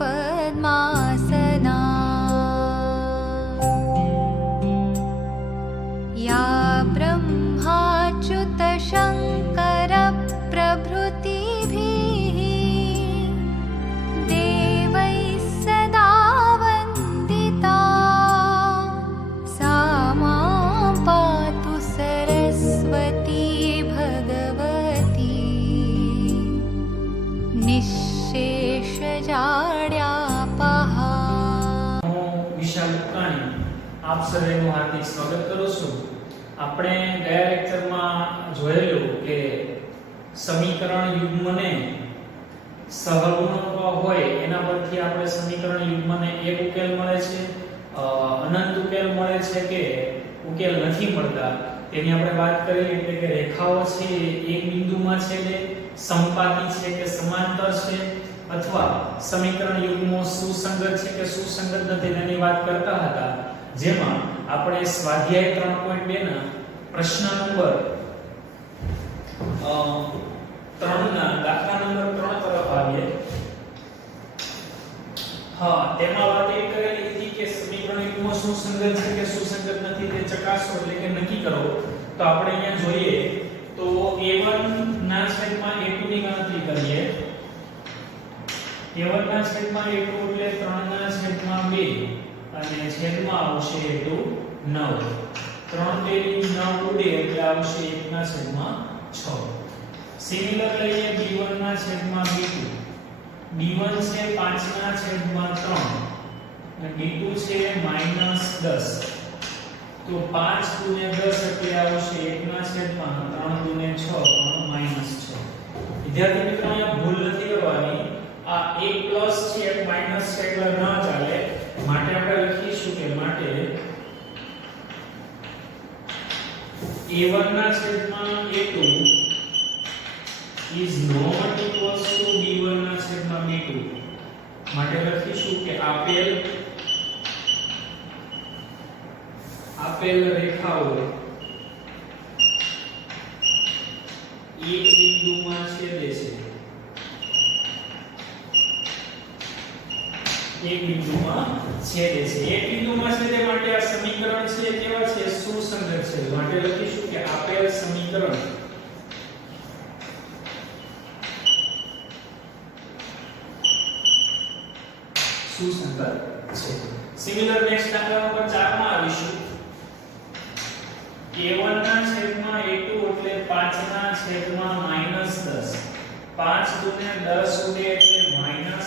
पद्मासना या ब्रह्माच्युत शङ्कर प्रभृतिभिः देवैः सदा वन्दिता सा मां पातु सरस्वती भगवती निःशेषजाड्यापहा। વિશાલ ઉકાણી આપ સર્વેનું હાર્દિક સ્વાગત કરું છું। આપણે ગયા લેક્ચરમાં જોયેલું કે સમીકરણ યુગ્મને સહગુણક હોય એના પરથી આપણે સમીકરણ યુગ્મને એક ઉકેલ મળે છે, અનંત ઉકેલ મળે છે કે ઉકેલ નથી મળતા તેની આપણે વાત કરી, એટલે કે રેખાઓ છે એક બિંદુમાં છેદે, સમપાતી છે કે સમાંતર છે, અથવા સમીકરણ યુગ્મો સુસંગત છે કે સુસંગત નથી તેની વાત કરતા હતા। જેમાં આપણે સ્વાધ્યાય 3.2 ના પ્રશ્ન નંબર 3 ના દાખલા નંબર 3 તરફ આવીએ। હા, તેમાં વાત એ કરેલી હતી કે સમીકરણ યુગ્મો સુસંગત છે કે સુસંગત નથી તે ચકાસો, એટલે કે નક્કી કરો। તો આપણે અહીંયા જોઈએ તો a1 ના છેદમાં a2 ની ગણતરી કરીએ। a1 ના છેદમાં a2 એટલે 3 ના છેદમાં 2 અને છેદમાં આવશે a2 9, 3 તેરી 9 ઉડે એટલે આવશે 1 ના છેદમાં 6। સિમિલર લઈએ b1 ના છેદમાં b2, b1 છે 5 ના છેદમાં 3 અને b2 છે -10, તો 5 ગુણ્યા 10 એટલે આવશે 1 ના છેદમાં 3 ગુણ્યા 6 -6। વિદ્યાર્થી મિત્રો અહીંયા ભૂલ નથી કરવાની, આ એક પ્લસ છે એક માઈનસ છે એટલે ન ચાલે, માટે આપણે લખીશું કે માટે a1 ના છેદમાં a2 is not equals to b1 ના છેદમાં b2, માટે લખીશું કે આપેલ રેખાઓ એક બિંદુમાં છેદે છે, એક બિંદુમાં છેદે છે। એક બિંદુમાં છેદે માટે આ સમીકરણ છે કેવા છે? સુસંગત છે, માટે લખીશું કે આપેલ સમીકરણ સુસંગત છે। સિમિલર નેક્સ્ટ દાખલા નંબર 4 માં આવીશું। a1 ના છેદમાં a2 એટલે 5 ના છેદમાં -10, 5 ગુણ્યા 10 ઉડે એટલે -1 ના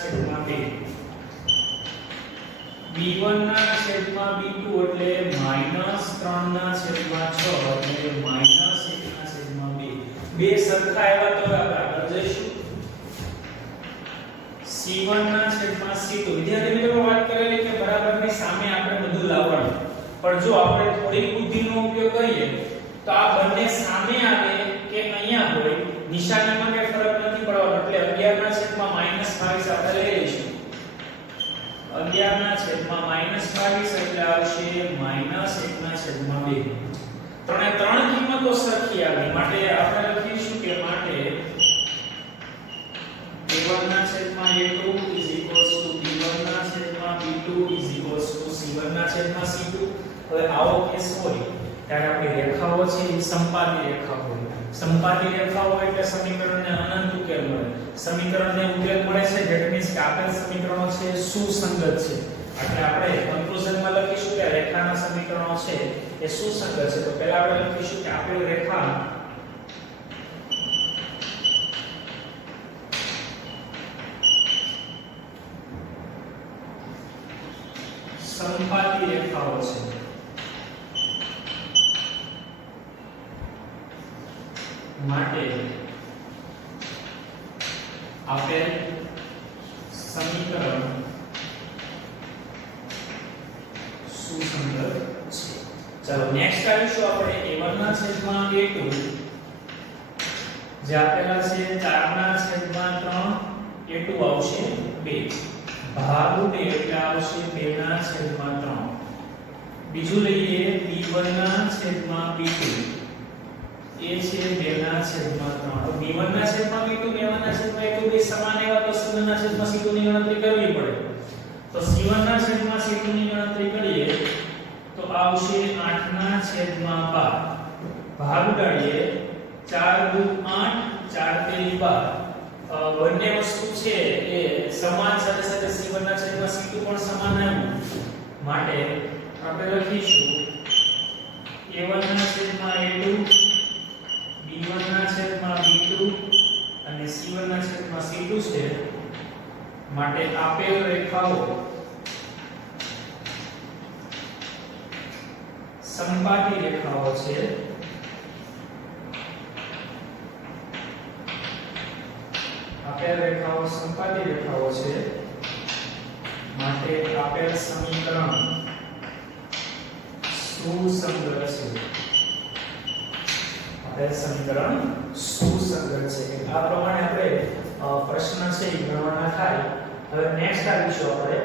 છેદમાં 2, b1 ના છેદમાં b2 એટલે -3 ના છેદમાં 6 એટલે -1 ના છેદમાં 2। બે સરખા એવા તો આપણે આગળ જઈશું। c1 ના છેદમાં c2, વિદ્યાર્થી મિત્રો વાત કરેલી કે બરાબરની સામે આપણે બધું લાવવાનું, પણ જો આપણે થોડી બુદ્ધિનો ઉપયોગ કરીએ તો આ બંને સામે આવે કે અહીંયા હોય નિશાનીમાં કોઈ ફરક નથી પડવાનો, એટલે 11 ના છેદમાં -22 આપણે લઈ લઈશું। 11 ના છેદમાં -22 એટલે આવશે -1 ના છેદમાં 2। ત્રણે ત્રણ કિંમતો સરખી આવી, માટે આપણે લખીશું કે માટે a1 ના છેદમાં a2 b1 ના છેદમાં b2 c1 ના છેદમાં c2। હવે આવો કેસ હોય ત્યારે આપણી રેખાઓ છે એ સમપાતી રેખા હોય, સમપાતી રેખા હોય એટલે સમીકરણને અનંત ઉકેલ મળે, સમીકરણને ઉકેલ મળે છે ધેટ મીન્સ કે આપેલ સમીકરણો છે સુસંગત છે, એટલે આપણે કન્ક્લુઝનમાં લખીશું કે રેખાના સમીકરણો છે એ સુસંગત છે। તો પહેલા આપણે લખીશું કે આપેલ રેખા સમપાતી રેખાઓ છે, માટે આપેલ સમીકરણ સુસંગત છે। ચાલો નેક્સ્ટ આવીશું આપણે a1 ના છેદમાં a2 જે આપેલા છે 4 ના છેદમાં 3, a2 આવશે 2, ભાગ ઉડે એટલે આવશે 2 ના છેદમાં 3। બીજું લઈએ b1 ના છેદમાં b2, એ છે 2/3. તો b1 ના છેદમાં b2 b1 ના છેદમાં a2 બે સમાન એવા તો c1 ના છેદમાં c2 ની ગણતરી કરવી પડે. તો c1 ના છેદમાં c2 ની ગણતરી કરીએ તો આવશે 8/12. ભાગ ઉડાડીએ 4 દુ 8 4 તેરી 12. બંને વસ્તુ છે એ સમાન સાથે સાથે c1 ના છેદમાં c2 પણ સમાન આવ્યું માટે આપણે લખીશું a1 ના છેદમાં a2 b1 ના છેદમાં b2 અને c1 ના છેદમાં c2 છે માટે આપેલ રેખાઓ સમપાટી રેખાઓ છે. આપેલ રેખાઓ સમપાટી રેખાઓ છે માટે આપેલ સમીકરણ સુસંગત છે. આપેલ સમીકરણ સુસંગત છે. આ પ્રમાણે આપણે પ્રશ્ન છે એ ગણવાના થાય. હવે નેક્સ્ટ આવીશું આપણે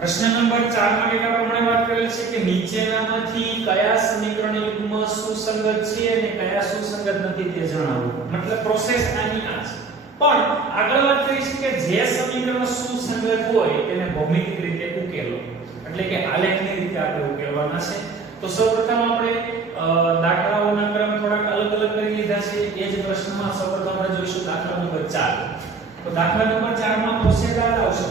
પ્રશ્ન નંબર 4 માં ડેટા પ્રમાણે વાત કરેલ છે કે નીચેનામાંથી કયા સમીકરણ યુગ્મ સુસંગત છે અને કયા સુસંગત નથી તે જણાવો. મતલબ પ્રોસેસ આની આ છે. પણ આગળ વાત કરી છે કે જે સમીકરણ સુસંગત હોય તેને ભૌમિતિક રીતે ઉકેલો. એટલે કે આલેખની રીતે આપણે ઉકેલવાના છે. તો સૌપ્રથમ આપણે દાખલાઓના ક્રમ થોડાક અલગ અલગ કરી લીધા છે. એ જ પ્રશ્નમાં સૌપ્રથમ આપણે જોઈશું દાખલા નંબર 4. તો દાખલા નંબર 4 માં પ્રોસેસ આ આવશે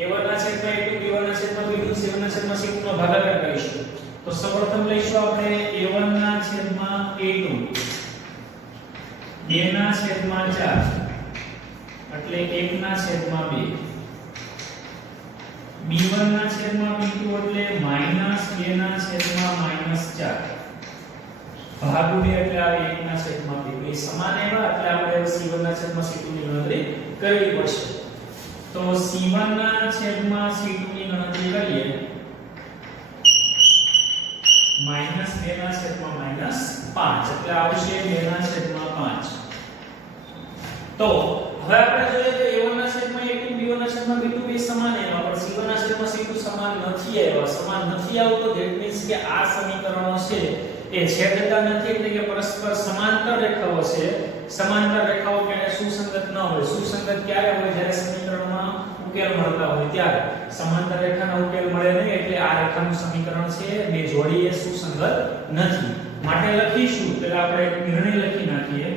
a1 ના છેદમાં a2 b1 ના છેદમાં b2 c1 ના છેદમાં c2 નો ભાગાકાર કરીશું. તો સૌપ્રથમ લઈશું આપણે a1 ના છેદમાં a2 2 ના છેદમાં 4 એટલે 1 ના છેદમાં 2 b1 ના છેદમાં b2 એટલે -2 ના છેદમાં -4 ભાગ ઉડે એટલે આવે 1 ના છેદમાં 2 એ સમાન એવા એટલે આપણે c1 ના છેદમાં c2 ની ગણતરી કરવી પડશે. તો c1 ના છેદમાં c2 ની ગણતરી કરીએ -2 ના છેદમાં -5 એટલે આવશે 2 ના છેદમાં 5. તો હવે આપણે જોઈએ તો a1 ના છેદમાં a2 b1 ના છેદમાં b2 બે સમાન એવા પણ c1 ના છેદમાં c2 સમાન નથી આવ્યા. સમાન નથી આવતો ધેટ મીન્સ કે આ સમીકરણો છે એ છેદતા નથી એટલે કે પરસ્પર સમાંતર રેખાઓ છે. સમાંતર રેખાઓ કે સુસંગત ન હોય. સુસંગત ક્યારે હોય જ્યારે સમીકરણમાં ઉકેલ મળતા હોય ત્યારે. સમાંતર રેખાનો ઉકેલ મળે નહીં એટલે આ રેખાનું સમીકરણ છે બે જોડી એ સુસંગત નથી. માટે લખીશું પહેલા આપણે નિર્ણય લખી નાખીએ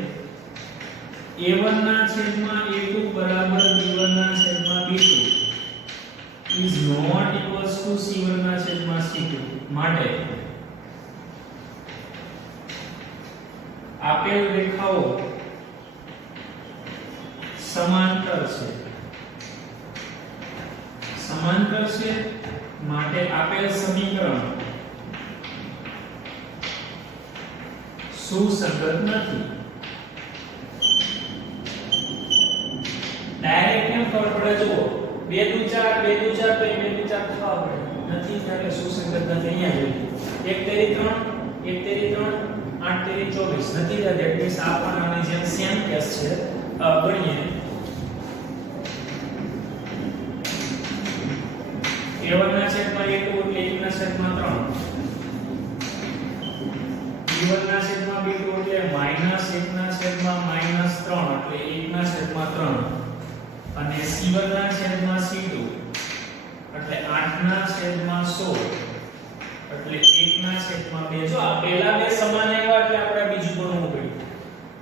a1 ના છેદમાં a2 બરાબર b1 ના છેદમાં b2 is not equals to c1 ના છેદમાં c2. માટે આપેલ રેખાઓ સમાંતર છે. સમાંતર છે માટે આપેલ સમીકરણ સુસંગત નથી. ડાયરેક્ટ કેમ ખબર પડે જુઓ 2 દુ 4 2 દુ 4 તો 2 દુ 4 થવા પડે નથી એટલે સુસંગત નથી. અહીંયા જોઈએ 1 તેરી 3 1 તેરી 3 8 તેરી 24 નથી. ધેટ મીન્સ આ પણ આની જેમ સેમ કેસ છે. ગણીએ a1 ના છેદમાં a2 એટલે 1 ના છેદમાં 3 b1 ના છેદમાં b2 એટલે -1 ના છેદમાં -3 એટલે 1 ના છેદમાં 3 અને c1 ના છેદમાં c2 એટલે 8 ના છેદમાં 16 એટલે 1 ના છેદમાં 2. જો આ પહેલા બે સમાન આવ્યા એટલે આપણે બીજું ગણવું પડ્યું.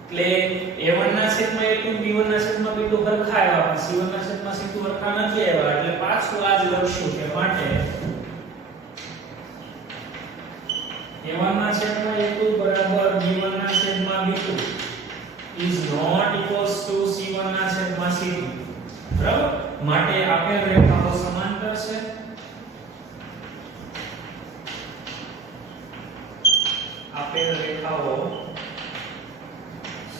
એટલે a1 ના છેદમાં a2 b1 ના છેદમાં b2 સરખા આવ્યા પણ c1 ના છેદમાં c2 સરખા નથી આવ્યા એટલે પાછું આ જ લખશું કે માટે a1 ના છેદમાં a2 બરાબર b1 ના છેદમાં b2 is not equals to c1 ના છેદમાં c2. બરાબર. માટે આપેલ રેખાઓ સમાંતર છે. આપેલ રેખાઓ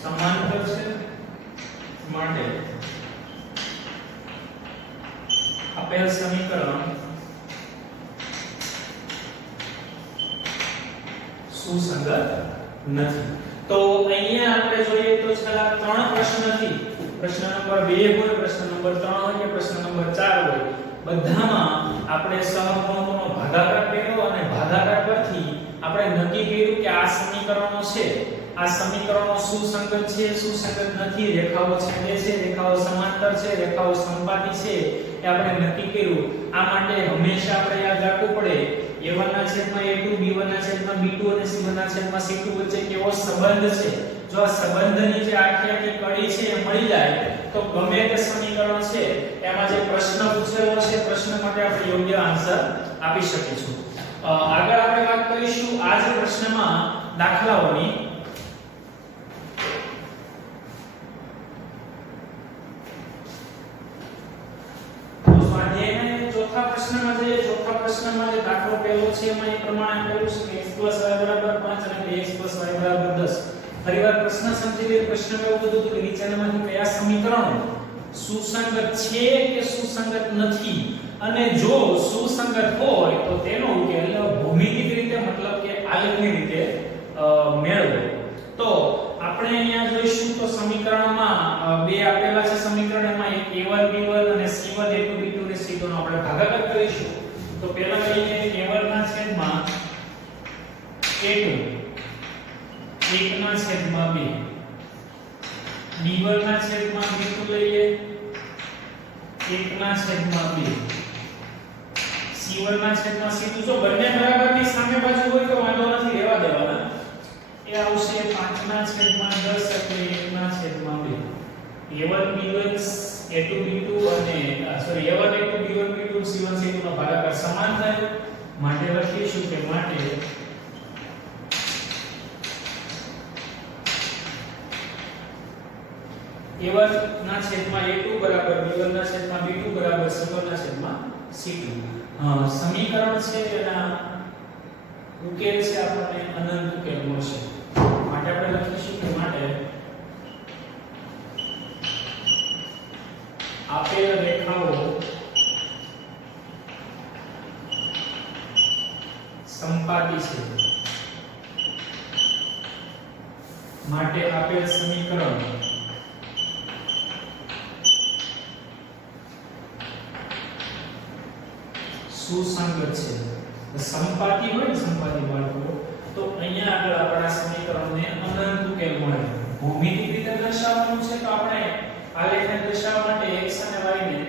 સમાંતર છે માટે આપેલ સમીકરણ સુસંગત નથી. તો અહીંયા આપણે જોઈએ તો છેલ્લા 3 પ્રશ્નથી પ્રશ્ન નંબર 2 હોય, પ્રશ્ન નંબર 3 હોય કે પ્રશ્ન નંબર 4 હોય બધામાં આપણે સહગુણકોનો ભાગાકાર કર્યો અને ભાગાકાર પરથી આપણે નક્કી કર્યું કે આ સમીકરણો છે, આ સમીકરણો સુસંગત છે, સુસંગત નથી, રેખાઓ છેદે છે, રેખાઓ સમાંતર છે, રેખાઓ સંપાતી છે, એ આપણે નક્કી કર્યું. આ માટે હંમેશા આપણે યાદ રાખવું પડે a1 ના છેદમાં a2, b1 ના છેદમાં b2 અને c1 ના છેદમાં c2 વચ્ચે કેવો સંબંધ છે. જો આ સંબંધની જે આખી કડી છે એ મળી જાય તો ગમે તે સમીકરણ છે એમાં જે પ્રશ્ન પૂછેલો છે પ્રશ્ન માટે આપણે યોગ્ય આન્સર આપી શકીશું. આગળ આપણે વાત કરીશું આ જે પ્રશ્નમાં દાખલાઓની. તો સ્વાધ્યાયના ચોથા પ્રશ્નમાં જે દાખલો પહેલો છે એમાં એ પ્રમાણે આપેલું છે કે x y 5 અને 2x y 10. ફરીવાર પ્રશ્ન સમજી લે. પ્રશ્નમાં એવું બધું કે નીચેનામાંથી કયા સમીકરણો સુસંગત છે કે સુસંગત નથી, અને જો સુસંગત હોય તો તેનો ઉકેલ ભૌમિતિક રીતે મતલબ કે આલેખની રીતે મેળવો. તો આપણે અહીંયા જોઈશું તો સમીકરણમાં બે આપેલા છે સમીકરણ, એમાં એક a1 b1 અને c1 a2 b2 અને c2 નો આપણે ભાગાકાર કરીશું. તો પહેલા લઈએ a1 ના છેદમાં a2, 1 ના છેદમાં 2, b1 ના છેદમાં b2 લઈએ 1 ના છેદમાં 2, c1 ના છેદમાં c2. જો બંને બરાબરની સામે બાજુ હોય તો વાંધો નથી, રહેવા દેવાના. એ આવશે 5 ના છેદમાં 10 એટલે 1 ના છેદમાં 2. a1 b1 a2 b2 અને a1 a2 b1 b2 c1 c2 નો ભાગાકાર સમાન થાય માટે લખીશું કે માટે a1 ના છેદમાં a2 બરાબર b1 ના છેદમાં b2 બરાબર c1 ના છેદમાં c2. સમીકરણ છે એના ઉકેલ છે આપણને અનંત ઉકેલ મળશે. માટે આપણે લખીશું કે માટે આપેલ રેખાઓ સંપાતી છે, માટે આપેલ સમીકરણ સુસંગત છે. સંપાતી હોય ને સંપાતી બાળકો તો અહીંયા આગળ આપણા સમીકરણને અનંત ઉકેલ મળે. ભૌમિતિક રીતે દર્શાવવાનું છે તો આપણે આલેખને દર્શાવવા માટે x અને y ને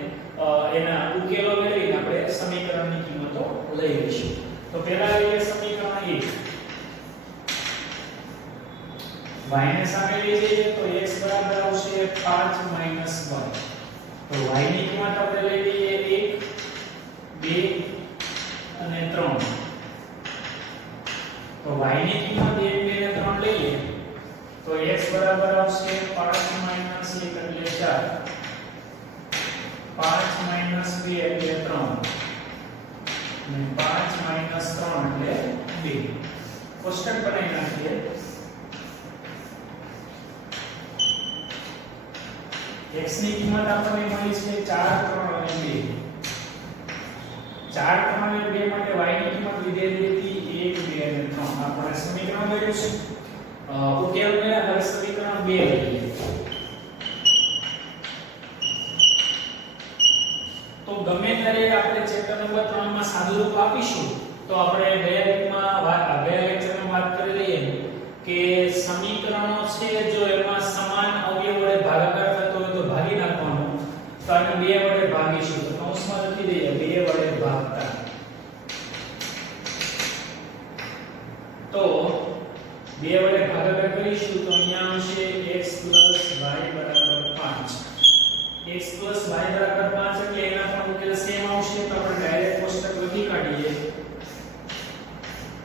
એના ઉકેલો મેળવીને આપણે સમીકરણની કિંમતો લઈ લઈશું. તો પહેલા લઈએ સમીકરણ 1. y ને સામે લઈ જઈએ તો x બરાબર આવશે 5 - 1. તો y ની કિંમત આપણે લઈ લઈએ 1, 2 અને 3. તો y ની કિંમત 1, 2 અને 3 લઈએ તો x બરાબર આવશે 5 - 1 એટલે 4, 5 - 2 એટલે 3 અને 5 - 3 એટલે 2. કોષ્ટક બનાવી નાખીએ. x ની કિંમત આપણને મળી છે 4, 3 અને 2. 4, 3 અને 2 માટે y ની કિંમત લીધેલી હતી 1, 2 અને 3. આપણે સમીકરણ મળ્યું છે. ઉકેલ મેળવ્યા. હવે સમીકરણ 2 લઈએ. તો ગમે ત્યારે આપણે ચેપ્ટર નંબર 3 માં સાદુરૂપ આપીશું તો આપણે ગયા લેક્ચરમાં વાત કરી લઈએ કે સમીકરણો છે જો એમાં સમાન અવયવ વડે ભાગાકાર થતો હોય તો ભાગી નાખવાનો. તો આને 2 વડે ભાગીશું તો કૌંસમાં લખી દઈએ 2 વડે ભાગતા. તો 2 વડે ભાગાકાર કરીશું તો અહીંયા આવશે x + y = 5. x + y = 5 એટલે એના પણ ઉકેલ સેમ આવશે. તો આપણે ડાયરેક્ટ કોષ્ટક લખી કાઢીએ.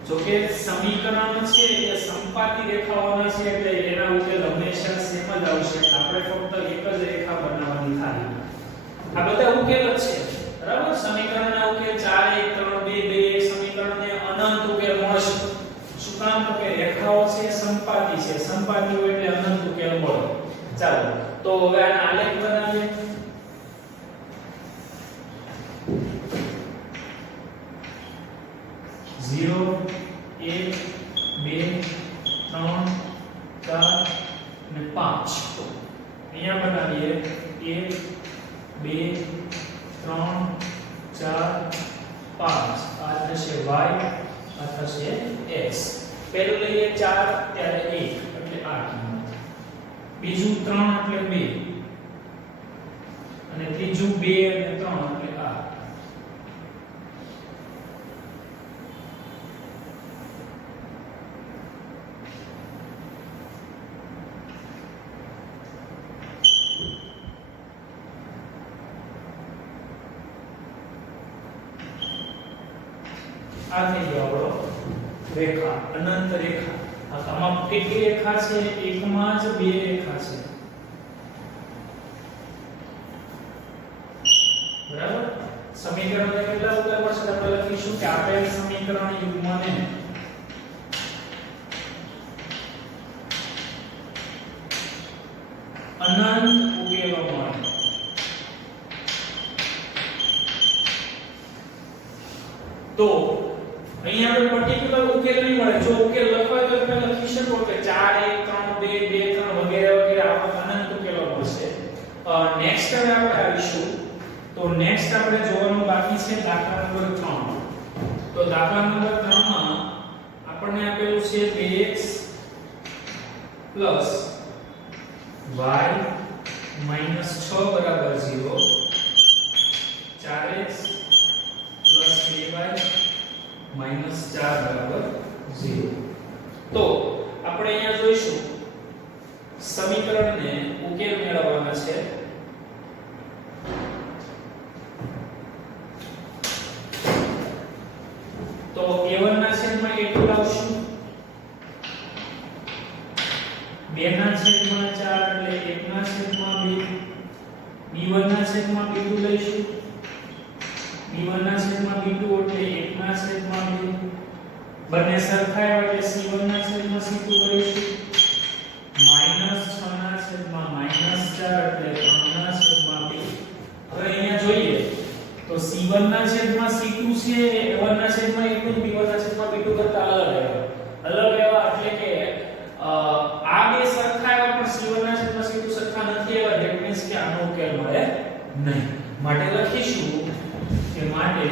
જો કે સમીકરણ છે એ સંપાતી રેખાઓના છે એટલે એના ઉકેલ હંમેશા સેમ જ આવશે. આપણે ફક્ત એક જ રેખા બનાવવાની થાય. આ બધા ઉકેલ જ છે બરાબર. સમીકરણના ઉકેલ 4, 1, 3, 2, 2 સમીકરણને અનંત ઉકેલ મળશે. શું કામ? તો કે રેખાઓ છે સંપાતી છે, સંપાતી હોય એટલે અનંત ઉકેલ મળે. ચાલો તો હવે આનો આલેખ બનાવીએ. ઝીરો, 1, 2, 3, 4 અને 5. અહીંયા બનાવીએ 1, 2, 3, 4, 5. આ થશે y આ થશે x. પહેલું લઈએ 4 ત્યારે 1 એટલે આ કિંમત, બીજું 3 એટલે 2 અને ત્રીજું 2 અને 3 એટલે આ. આ થઈ ગયો આપણો રેખા, અનંત રેખા. આમાં કેટલી રેખા છે? એકમાં જ બે રેખા છે, બરાબર. સમીકરણને કેટલા ઉકેલ પડશે? આપણે લખીશું કે આપેલ સમીકરણ યુગ્મને અનંત ઉકેલો મળે. તો અહીંયા આપણે પર્ટીક્યુલર ઉકેલ નહીં મળે. જો ઉકેલ લખવા તો તમે લખી શકો કે 4 1 3 2 2 3 વગેરે વગેરે આપણને અનંત ઉકેલો મળશે. નેક્સ્ટ હવે આપણે આવીશું. તો નેક્સ્ટ આપણે જોવાનું બાકી છે દાખલા નંબર 3. તો દાખલા નંબર 3 માં આપણને આપેલું છે 2x y -6 બરાબર 0, 4x + 2y -4 બરાબર 0. તો આપણે અહીંયા જોઈશું સમીકરણને ઉકેલ મેળવવાના છે. તો a1 ના છેદમાં a2 લાવશું, 2 ના છેદમાં 4 એટલે 1 ના છેદમાં 2, b1 ના છેદમાં b2 લઈશું, b1 ના છેદમાં b2 એટલે 1 ના છેદમાં 2, બંને સરખા એટલે c1 ના છેદમાં c2 કરીશું, -6 ના છેદમાં -4 એટલે 3 ના છેદમાં 2. હવે અહીંયા જોઈએ તો c1 ના છેદમાં c2 છે a1 ના છેદમાં a2 b1 ના છેદમાં b2 કરતા અલગ એવા એટલે કે આ બે સરખા એવા પણ c1 ના છેદમાં c2 સરખા નથી એવા. ધેટ મીન્સ કે આનો ઉકેલ મળે નહીં. માટે લખીશું કે માટે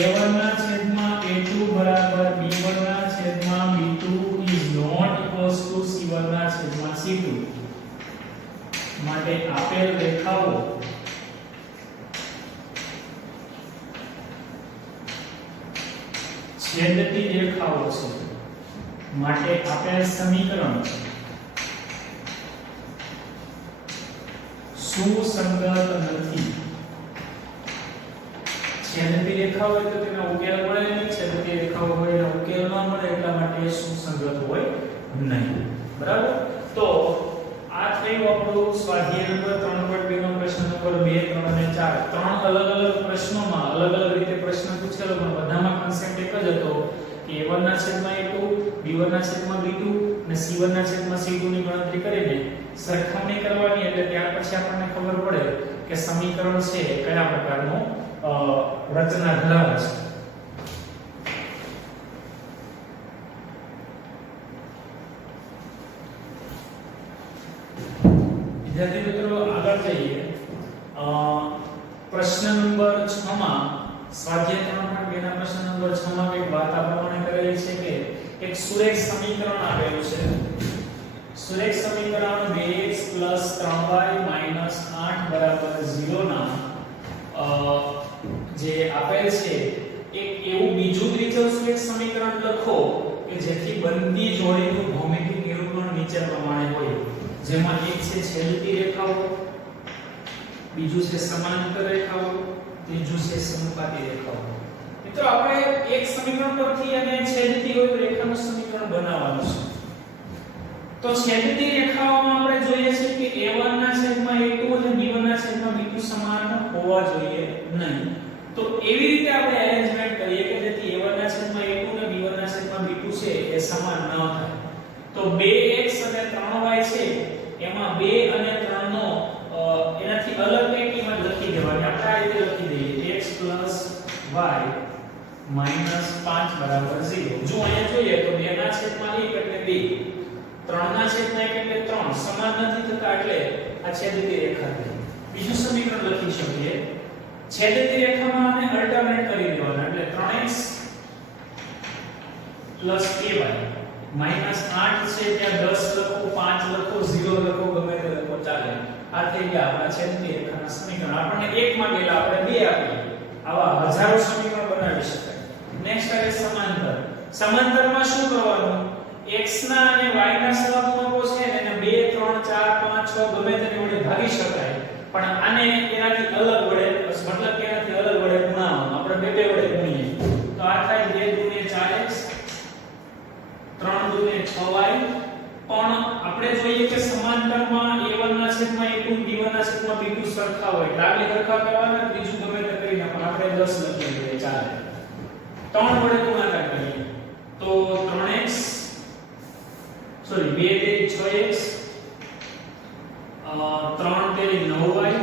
a1 ના છેદમાં a2 બરાબર b1 ના છેદમાં b2 is not equals to c1 ના છેદમાં c2. માટે આપેલ રેખાઓ છેદતી રેખાઓ છે. માટે આપેલ સમીકરણ સુસંગત નથી. છેદતી રેખા હોય તો તેનો ઉકેલ મળે નહીં, છેદતી રેખાઓ હોય એનો ઉકેલ ન મળે, એટલા માટે સુસંગત હોય નહીં. બરાબર. તો આ થયું આપણું સ્વાધ્યાય નંબર 3.2 નો પ્રશ્ન નંબર 2 3 અને 4. ત્રણ અલગ પ્રશ્નોમાં અલગ રીતે પ્રશ્ન પૂછેલો પણ બધામાં કન્સેપ્ટ એક જ હતો કે a1 ના છેદમાં a2, b1 ના છેદમાં b2 અને c1 ના છેદમાં c2 ની ગણતરી કરીને સરખામણી કરવાની. એટલે ત્યાર પછી આપણને ખબર પડે કે સમીકરણ છે કયા પ્રકારનું રચના ધરાવે છે. વિદ્યાર્થી મિત્રો આગળ જઈએ. પ્રશ્ન નંબર 6 માં સ્વાધ્યાય 3.2 ના પ્રશ્ન નંબર 6 માં એક વાત આ પ્રમાણે કરેલી છે કે એક સુરેખ સમીકરણ આપેલું છે. સુરેખ સમીકરણ 2x + 3y - 8 બરાબર 0 ના જે આપેલ છે એક એવું બીજું ત્રિજ્ય સુરેખ સમીકરણ લખો કે જેથી બનતી જોડીનું ભૌમિતિક નિરૂપણ નીચે પ્રમાણે હોય. જેમાં એક છે છેદતી રેખાઓ, બીજું છે સમાંતર રેખાઓ, ત્રીજું છે સમપાતી રેખાઓ. મિત્રો આપણે એક સમીકરણ પરથી અને છેદતી હોય રેખાનું સમીકરણ બનાવવાનું છે. તો છેદતી રેખાઓમાં આપણે જોઈએ છે કે a1 ના છેદમાં a2 અને b1 ના છેદમાં b2 સમાન હોવા જોઈએ નહીં. તો એવી રીતે આપણે અરેન્જમેન્ટ કરીએ કે જેથી a1 ના છેદમાં a2 અને b1 ના છેદમાં b2 છે એ સમાન ન થાય. તો 2x અને 3y છે એમાં 2 અને 3 નો એનાથી અલગ એક કિંમત લખી દેવાની. આપણે આ રીતે લખી દઈએ x + y - 5 બરાબર 0. જો અહીંયા જોઈએ તો 2 ના છેદમાં 1 એટલે 2, 3 ના છેદમાં 1 એટલે 3 સમાન નથી થતા એટલે આ છેદતી રેખા થઈ. બીજું સમીકરણ લખી શકીએ છેદતી રેખામાં આને અલ્ટરનેટ કરી દેવાના એટલે 3x ky -8 છે ત્યાં 10 લખો 5 લખો 0 લખો ગમે તે લખો ચાલે આ થઈ ગયા આપણા છેદતી રેખાના સમીકરણ આપણને એક માંગેલા આપણે બે આપીએ આવા હજારો સમીકરણ બનાવી શકાય નેક્સ્ટ આવે સમાંતર સમાંતરમાં શું કરવાનું x ના અને y ના સહગુણકો છે એને 2 3 4 5 6 ગમે તેની વડે ભાગી શકાય પણ આને એનાથી અલગ વડે મતલબ કે એનાથી અલગ વડે ગુણાવવાનું આપણે બે બે વડે ગુણીએ તો આ થાય 2 * 4x 3 * 6y પણ આપણે જોઈએ કે સમાંતરમાં a1 ના છેદમાં a2 b1 ના છેદમાં b2 સરખા હોય એટલે આગળ સરખા કરવાના બીજું ગમે તે કરીને પણ આપણે 10 લખી દઈએ ચાલે 3 વડે ગુણાકાર કરીએ તો 3x સોરી 2 તેરી 6x 3 તેરી 9y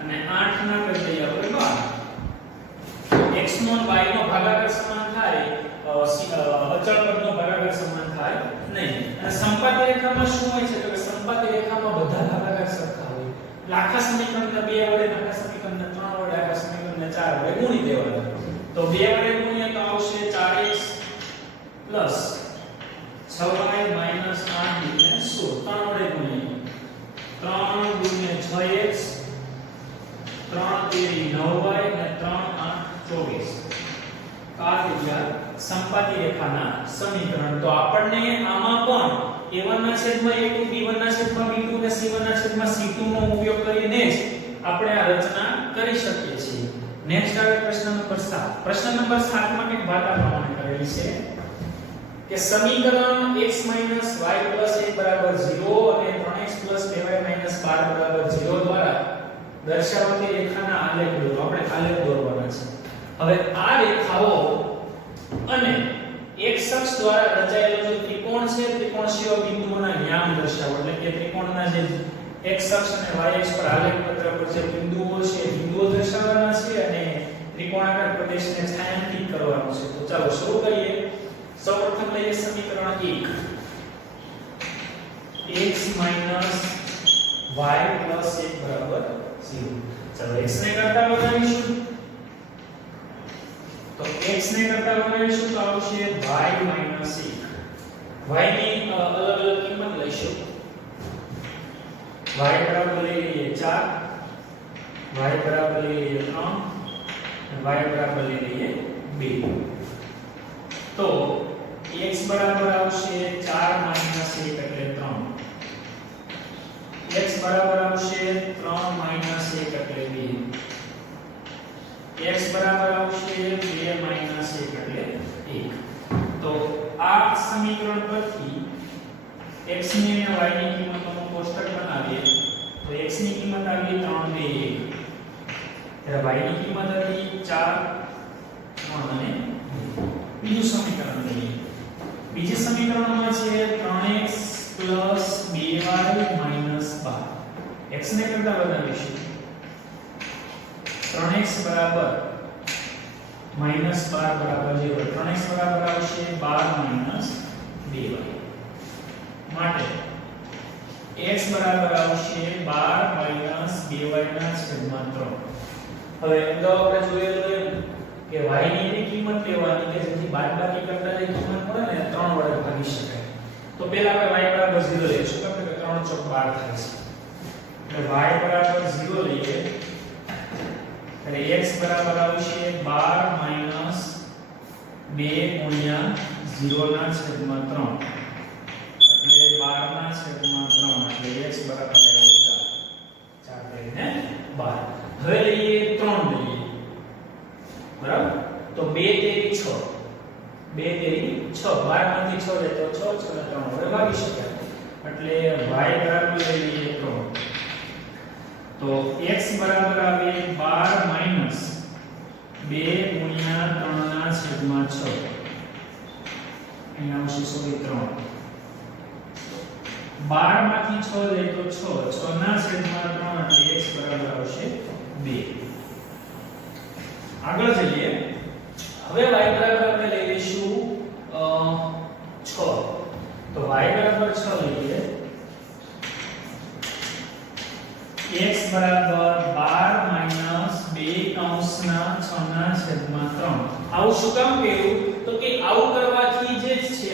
અને 8 ના કરી દઈએ આપણે 12 x નો y નો ભાગાકાર સમાન થાય અચળ પદનો ભાગાકાર સમાન થાય નહીં અને સંપાતી રેખામાં શું હોય છે તો કે સંપાતી રેખામાં બધા ભાગાકાર સરખા હોય એટલે આખા સમીકરણને 2 વડે આખા સમીકરણને 3 વડે આખા સમીકરણને 4 વડે ગુણી દેવાના તો 2 વડે ગુણીએ તો આવશે 4x 6y - 8 * 16 3 વડે ગુણીએ 3 * 6x 3 તેરી 9y અને 3 8 24 આ થઈ સંપાતી રેખાના સમીકરણ તો આપણને આમાં પણ a1 ના છેદમાં a2 b1 ના છેદમાં b2 અને c1 ના છેદમાં c2 નો ઉપયોગ કરીને જ આપણે આ રચના કરી શકીએ છીએ નેક્સ્ટ આવે પ્રશ્ન નંબર 7 પ્રશ્ન નંબર 7 માં એક વાત આ પ્રમાણે કરેલી છે કે સમીકરણ x - y + 1 0 અને 3x + 2y - 12 0 દ્વારા દર્શાવતી રેખાના આલેખ દોરો આપણે આલેખ દોરવાના છે હવે આ રેખાઓ અને x અક્ષ દ્વારા રચાયેલો જે ત્રિકોણ છે ત્રિકોણ શિરોબિંદુઓના યામ દર્શાવો એટલે કે ત્રિકોણના જે x અક્ષ અને y અક્ષ પર આલેખ પત્ર પર જે બિંદુઓ છે બિંદુઓ દર્શાવવાના છે અને ત્રિકોણાકાર પ્રદેશને છાયાંકિત કરવાનો છે તો ચાલો શરૂ કરીએ સૌપ્રથમ લઈએ સમીકરણ 1 x - y + 1 0 ચાલો x ને કરતા બનાવીશું તો x ને કરતા બનાવીશું તો આવશે y - 1 y ની અલગ અલગ કિંમત લઈશું y બરાબર લઈ લઈએ 4 y બરાબર લઈ લઈએ 3 અને y બરાબર લઈ લઈએ 2 તો x બરાબર આવશે 4 - 1 એટલે 3 x બરાબર આવશે 3 - 1 એટલે 2 x બરાબર આવશે 2 - 1 એટલે 1 તો આ સમીકરણ પરથી x ની અને y ની કિંમતોનું કોષ્ટક બનાવીએ તો x ની કિંમત આવી 3 2 1 ત્યારે y ની કિંમત હતી 4 3 અને 2 બીજું સમીકરણ લઈએ બીજું સમીકરણમાં છે 3x + 2y - 12 x ને કરતા બનાવીશું 3x બરાબર -12 બરાબર 0 3x બરાબર આવશે 12 - 2y માટે x બરાબર આવશે 12 - 2y ના છેદમાં 3 હવે અગાઉ આપણે જોયેલું કે y ની એવી કિંમત લેવાની કે જેથી બાદબાકી કરતા જે કિંમત મળે ને 3 વડે ભાગી શકાય તો પહેલા આપણે y બરાબર 0 લઈશું કારણ કે 3 * 4 = 12 થાય છે એટલે y બરાબર 0 લઈએ એટલે x બરાબર આવશે 12 - 2 ગુણ્યા 0 ના છેદમાં 3 એટલે 12 ના છેદમાં 3 એટલે x બરાબર આવ્યો 4 4 કરીને 12 હવે લઈએ 3 લઈએ બરાબર તો 2 તેરી 6 2 તેરી 6 12 માંથી 6 જાય તો 6 6 ને 3 વડે ભાગી શકાય એટલે y બરાબર લઈ લઈએ 3 તો x બરાબર આવે 12 - 2 ગુણ્યા 3 ના છેદમાં 6 અહીંયા આવશે 3 12 માંથી 6 જાય તો 6 6 ના છેદમાં 3 એટલે x બરાબર આવશે 2 આગળ જઈએ હવે y બરાબર આપણે લઈ લઈશું 6 તો y બરાબર 6 લઈએ x બરાબર 12 - 5/6/3 આવું શું કામ કર્યું તો કે આવું કરવાથી જે છે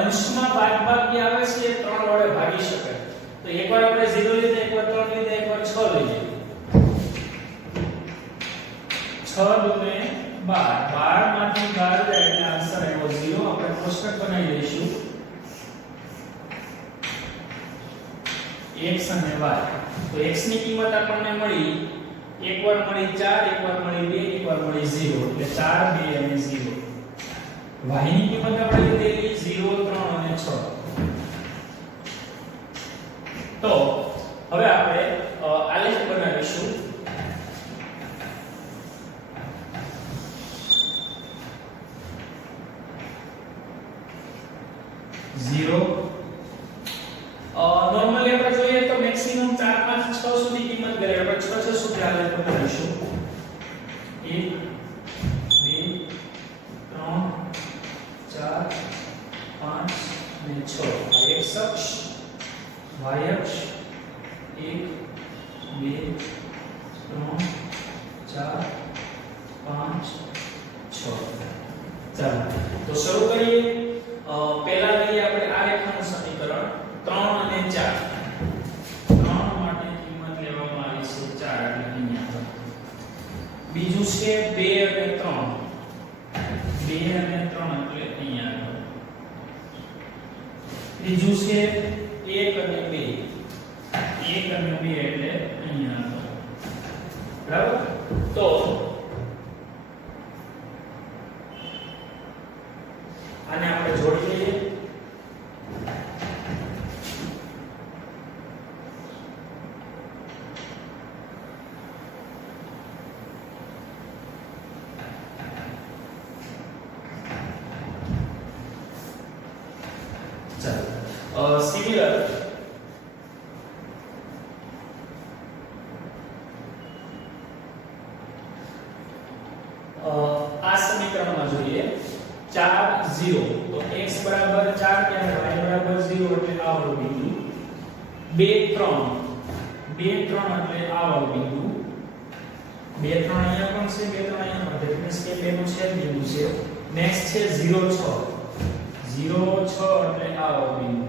અંશમાં બાદબાકી આવે છે એ 3 વડે ભાગી શકાય તો એકવાર આપણે 0 લીધા એકવાર 3 લીધા એકવાર 6 લઈએ 6 દુને 12 12 માંથી 12 જાય એટલે આન્સર આવ્યો 0 આપણે કોષ્ટક બનાવી દઈશું x અને y તો x ની કિંમત આપણને મળી એકવાર મળી 4 એકવાર મળી 2 એકવાર મળી 0 એટલે 4 2 અને 0 y ની કિંમત આપણે લીધેલી 0 3 અને 6 તો હવે આપણે આલેખ બનાવીશું 0 નોર્મલી આપણે જોઈએ તો મેક્સિમમ 4 5 6 સુધી કિંમત કરે આપણે 6 6 સુધી આલેખ બનાવીશું 1 2 3 4 5 અને 6 x અક્ષ y અક્ષ 1 2 3 4 5 6 ચાલો તો શરૂ કરીએ પહેલા લઈએ આપણે આ રેખાનું સમીકરણ 3 અને 4 3 માટે કિંમત લેવામાં આવી છે 4 એટલે અહીંયા બીજું છે 2 અને 3 2 અને 3 એટલે અહીંયા ત્રીજું છે 1 અને 2 1 અને 2 એટલે અહીંયા બરાબર તો આને આપણે જોડી લઈએ ચાલો સિમિલર આ સમીકરણમાં જોઈએ 4 0 તો x બરાબર 4 ત્યારે y બરાબર 0 એટલે આ વાળું બિંદુ 2 3 એટલે આ વાળું બિંદુ 2 3 અહીંયા પણ છે 2 3 અહીંયા પણ ધેટ મીન્સ કે બેનું છેદ બિંદુ છે નેક્સ્ટ છે 0 6 એટલે આ વાળું બિંદુ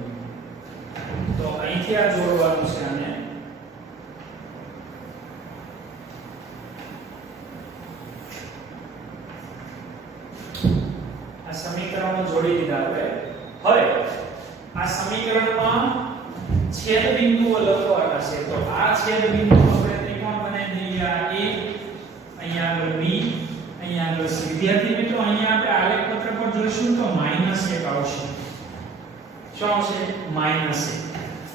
તો અહીંથી આ જોડવાનું છે આને સમીકરણો જોડી દીધા આપણે હવે આ સમીકરણમાં છેદ બિંદુઓ લખવાના છે તો આ છેદ બિંદુ આપણે ત્રિકોણ બનાવી દઈએ આ a અહીંયા આગળ b અહીંયા આગળ c વિદ્યાર્થી મિત્રો અહીંયા આપણે આલેખ પત્ર પર જોઈશું તો -1 આવશે શું આવશે -1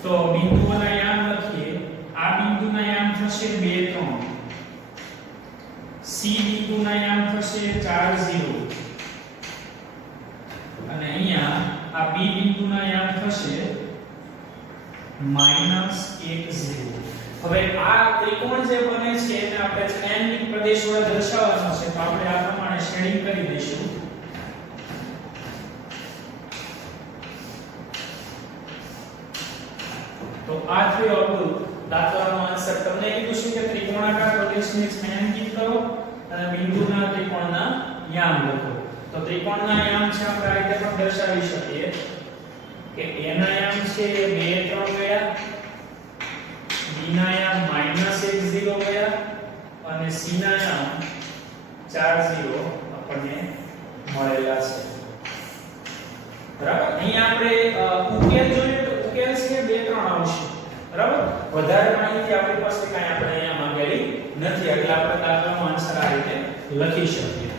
તો બિંદુઓના યામ લખીએ આ બિંદુના યામ થશે 2 3 c બિંદુના યામ થશે 4 0 અને અહીંયા આ b બિંદુના યામ થશે -1 0 હવે આ ત્રિકોણ જે બને છે એને આપણે છાयांकित પ્રદેશ વડે દર્શાવવાનો છે તો આપણે આ પ્રમાણે શેડિંગ કરી દઈશું તો આ થયો આપણું દાખલાનો આન્સર તમને કીધું છે કે ત્રિકોણાકાર પ્રદેશને છાयांकित કરો અને બિંદુના ત્રિકોણના યામ લખો તો ત્રિકોણના યામ છે આપણે આ રીતે પણ દર્શાવી શકીએ કે a ના યામ છે 2 3 ગયા b ના યામ -1 0 ગયા અને c ના યામ 4 0 આપણને મળેલા છે બરાબર અહીં આપણે ઉકેલ જોઈએ તો ઉકેલ છે 2 3 આવશે બરાબર વધારે માહિતી આપણી પાસે કાંઈ આપણે અહીંયા માંગેલી નથી એટલે આપણે દાખલાનો આન્સર આ રીતે લખી શકીએ